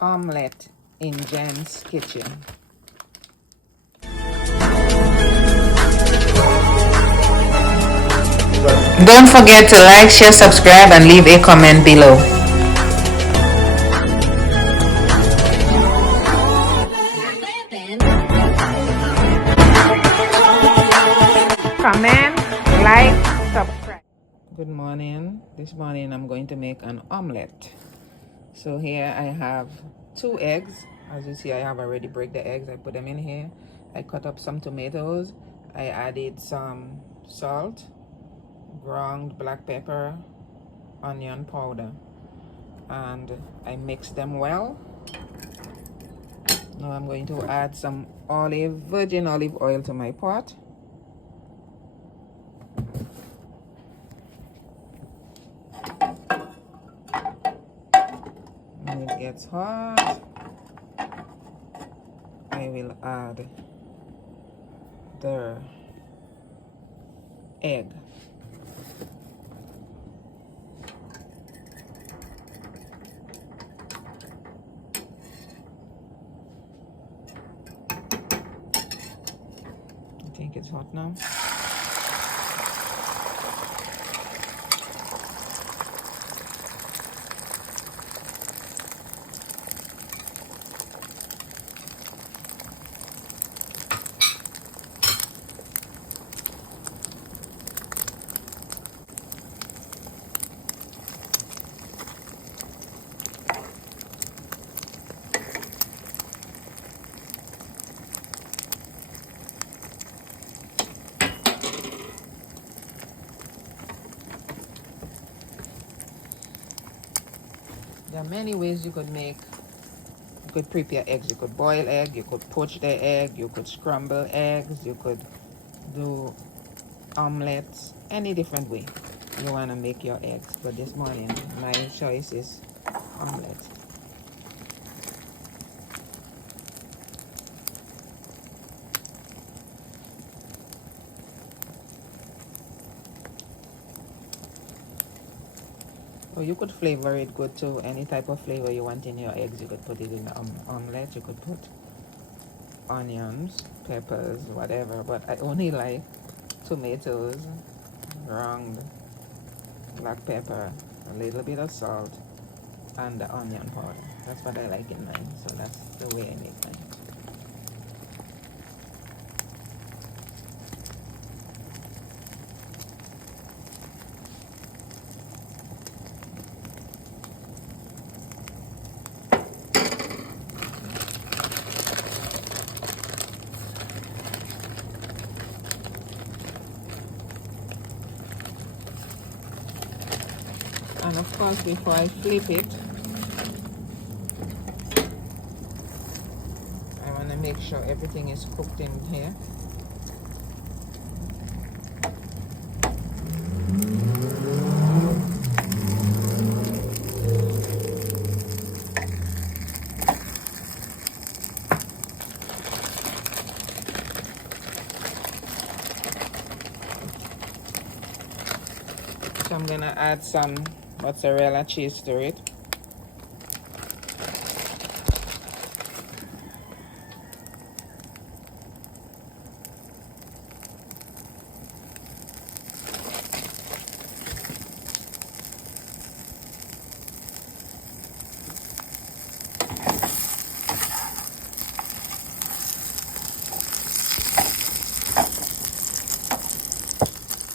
Omelette in Jen's kitchen. Don't forget to like, share, subscribe, and leave a comment below. Comment, like, subscribe. Good morning. This morning I'm going to make an omelette. So here I have 2 eggs. As you see, I have already break the eggs. I put them in here. I cut up some tomatoes. I added some salt, ground black pepper, onion powder, and I mix them well. Now I'm going to add some virgin olive oil to my pot. When it gets hot, I will add the egg. I think it's hot now. There are many ways you could prepare eggs. You could boil egg, you could poach the egg, you could scramble eggs, you could do omelets, any different way you want to make your eggs. But this morning my choice is omelette. Or you could flavor it good too. Any type of flavor you want in your eggs, you could put it in the omelette. You could put onions, peppers, whatever. But I only like tomatoes, ground black pepper, a little bit of salt, and the onion powder. That's what I like in mine. So that's the way I make mine. And of course, before I flip it, I want to make sure everything is cooked in here. So I'm gonna add some mozzarella cheese to it.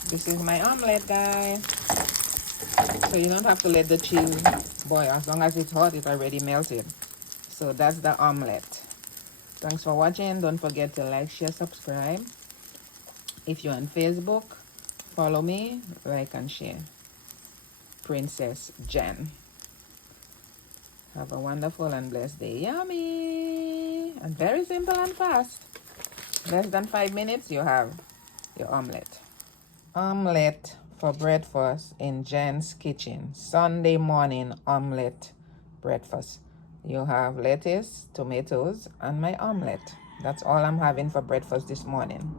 This is my omelette, guys. So you don't have to let the cheese boil. As long as it's hot, it's already melted. So that's the omelette. Thanks for watching. Don't forget to like, share, subscribe. If you're on Facebook, follow me, like and share. Princess Jen. Have a wonderful and blessed day. Yummy! And very simple and fast. Less than 5 minutes, you have your omelette. Omelette for breakfast in Jen's kitchen. Sunday morning omelette breakfast. You have lettuce, tomatoes, and my omelette. That's all I'm having for breakfast this morning.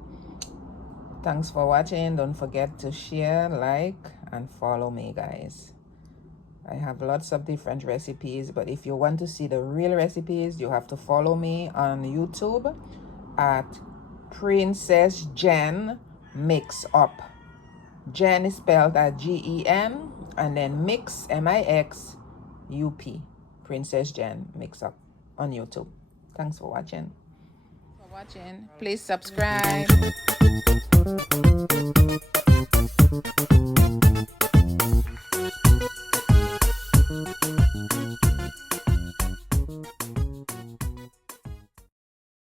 Thanks for watching. Don't forget to share, like, and follow me, guys. I have lots of different recipes, but if you want to see the real recipes, you have to follow me on YouTube at Princess Jen Mix Up. Jen is spelled as Gen, and then Mix, MIXUP. Princess Jen Mix Up on YouTube. Thanks for watching. Please subscribe.